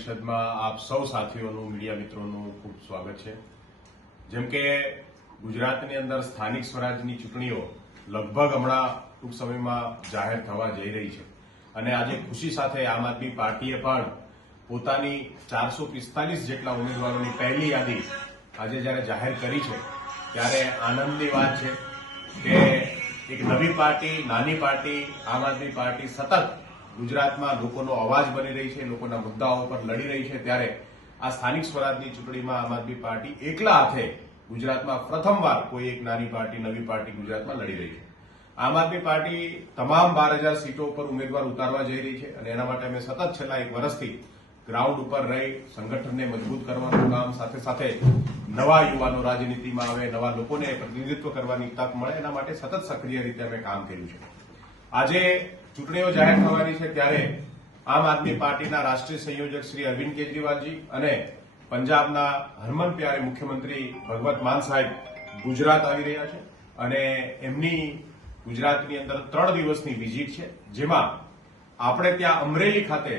પરિષદમાં આપ સૌ સાથીઓનું, મીડિયા મિત્રોનું ખૂબ સ્વાગત છે। જેમ કે ગુજરાતની અંદર સ્થાનિક સ્વરાજની ચૂંટણીઓ લગભગ હમણાં ટૂંક સમયમાં જાહેર થવા જઈ રહી છે અને આજે ખુશી સાથે આમ આદમી પાર્ટીએ પણ પોતાની 445 જેટલા ઉમેદવારોની પહેલી યાદી આજે જ્યારે જાહેર કરી છે ત્યારે આનંદની વાત છે કે એક નવી પાર્ટી, નાની પાર્ટી આમ આદમી પાર્ટી સતત ગુજરાતમાં લોકોનો અવાજ બની રહી છે, લોકોના મુદ્દાઓ પર લડી રહી છે। ત્યારે આ સ્થાનિક સ્વરાજની ચૂંટણીમાં આમ આદમી પાર્ટી એકલા હાથે ગુજરાતમાં પ્રથમવાર કોઈ એક નાની પાર્ટી, નવી પાર્ટી ગુજરાતમાં લડી રહી છે। આમ આદમી પાર્ટી તમામ 12,000 સીટો ઉપર ઉમેદવાર ઉતારવા જઈ રહી છે અને એના માટે અમે સતત છેલ્લા એક વર્ષથી ગ્રાઉન્ડ ઉપર રહી સંગઠનને મજબૂત કરવાનું કામ, સાથે સાથે નવા યુવાનો રાજનીતિમાં આવે, નવા લોકોને પ્રતિનિધિત્વ કરવાની તક મળે એના માટે સતત સક્રિય રીતે અમે કામ કર્યું છે। આજે ચૂંટણીઓ જાહેર થવાની છે ત્યારે આમ આદમી પાર્ટીના રાષ્ટ્રીય સંયોજક શ્રી અરવિંદ કેજરીવાલજી અને પંજાબના હરમન પ્યારે મુખ્યમંત્રી ભગવત માન સાહેબ ગુજરાત આવી રહ્યા છે અને એમની ગુજરાતની અંદર 3 દિવસની વિઝિટ છે, જેમાં આપણે ત્યાં અમરેલી ખાતે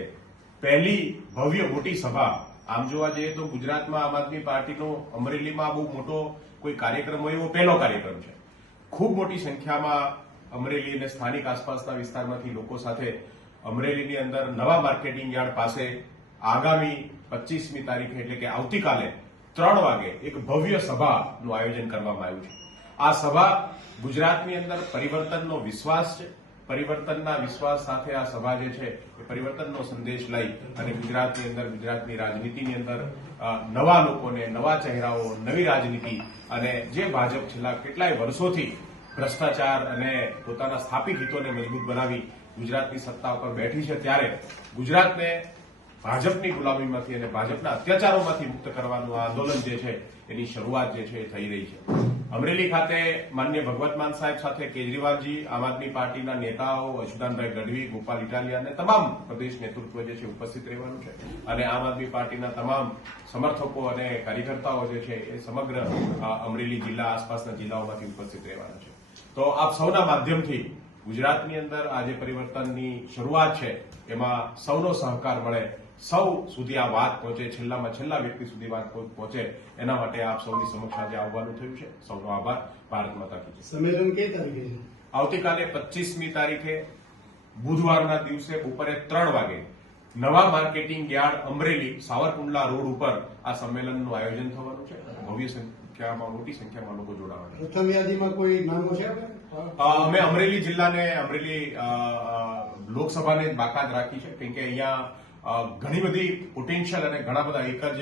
પહેલી ભવ્ય મોટી સભા, આમ જોવા જઈએ તો ગુજરાતમાં આમ આદમી પાર્ટીનો અમરેલીમાં બહુ મોટો કોઈ કાર્યક્રમ હોય એવો પહેલો કાર્યક્રમ છે। ખૂબ મોટી સંખ્યામાં અમરેલી અને સ્થાનિક આસપાસના વિસ્તારમાંથી લોકો સાથે અમરેલીની અંદર નવા માર્કેટિંગ યાર્ડ પાસે આગામી 25મી તારીખે એટલે કે આવતીકાલે 3 વાગે એક ભવ્ય સભાનું આયોજન કરવામાં આવ્યું છે। આ સભા ગુજરાતની અંદર પરિવર્તનનો વિશ્વાસ છે, પરિવર્તનના વિશ્વાસ સાથે આ સભા જે છે એ પરિવર્તનનો સંદેશ લઈ અને ગુજરાતની અંદર, ગુજરાતની રાજનીતિની અંદર નવા લોકોને, નવા ચહેરાઓ, નવી રાજનીતિ અને જે ભાજપ છેલ્લા કેટલાય વર્ષોથી ભ્રષ્ટાચાર અને પોતાના સ્થાપિત હિતોને મજબૂત બનાવી ગુજરાતની સત્તા ઉપર બેઠી છે ત્યારે ગુજરાતને ભાજપની ગુલામીમાંથી અને ભાજપના અત્યાચારોમાંથી મુક્ત કરવાનું આ આંદોલન જે છે એની શરૂઆત જે છે એ થઈ રહી છે। અમરેલી ખાતે માનનીય ભગવત માન સાહેબ સાથે કેજરીવાલજી, આમ આદમી પાર્ટીના નેતાઓ અચ્યુતાનભાઈ ગઢવી, ગોપાલ ઇટાલિયા અને તમામ પ્રદેશ નેતૃત્વ જે છે ઉપસ્થિત રહેવાનું છે અને આમ આદમી પાર્ટીના તમામ સમર્થકો અને કાર્યકર્તાઓ જે છે એ સમગ્ર અમરેલી જિલ્લા, આસપાસના જિલ્લાઓમાંથી ઉપસ્થિત રહેવાના છે। તો આપ સૌના માધ્યમથી ગુજરાતની અંદર આજે પરિવર્તનની શરૂઆત છે એમાં સૌનો સહકાર મળે, સૌ સુધી આ વાત પહોંચે, છેલ્લામાં છેલ્લા વ્યક્તિ સુધી વાત પહોંચે એના માટે આપ સૌની સમક્ષ આજે આવવાનું થયું છે। સૌનો આભાર। ભારત માતા કી જય। સંમેલન કઈ તારીખે છે? આવતીકાલે 25મી તારીખે બુધવારના દિવસે બપોરે 3 વાગે નવા marketing yard Amreli Savarkundla road ઉપર આ સંમેલનનું આયોજન થવાનું છે। ભવ્ય સંખ્યામાં, મોટી સંખ્યામાં લોકો જોડાવાના છે। પ્રથમ યાદીમાં કોઈ નામો છે? અમે અમરેલી જિલ્લાને, અમરેલી લોકસભાને જ બાકાત રાખી છે કેમ કે અહીંયા ઘણી બધી પોટેન્શિયલ અને ઘણા બધા એક જ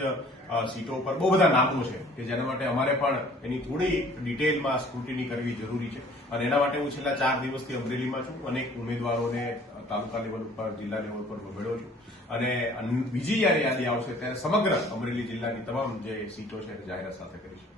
સીટો ઉપર બહુ બધા નામો છે કે જેના માટે અમારે પણ એની થોડી ડિટેલમાં સ્ક્રુટિની કરવી જરૂરી છે અને એના માટે હું છેલ્લા 4 દિવસથી અમરેલીમાં છું। અનેક ઉમેદવારોને તાલુકા લેવલ ઉપર, જિલ્લા લેવલ પર મળ્યો છું અને બીજી જયારે યાદી આવશે ત્યારે સમગ્ર અમરેલી જિલ્લાની તમામ જે સીટો છે જાહેરાત સાથે કરીશું।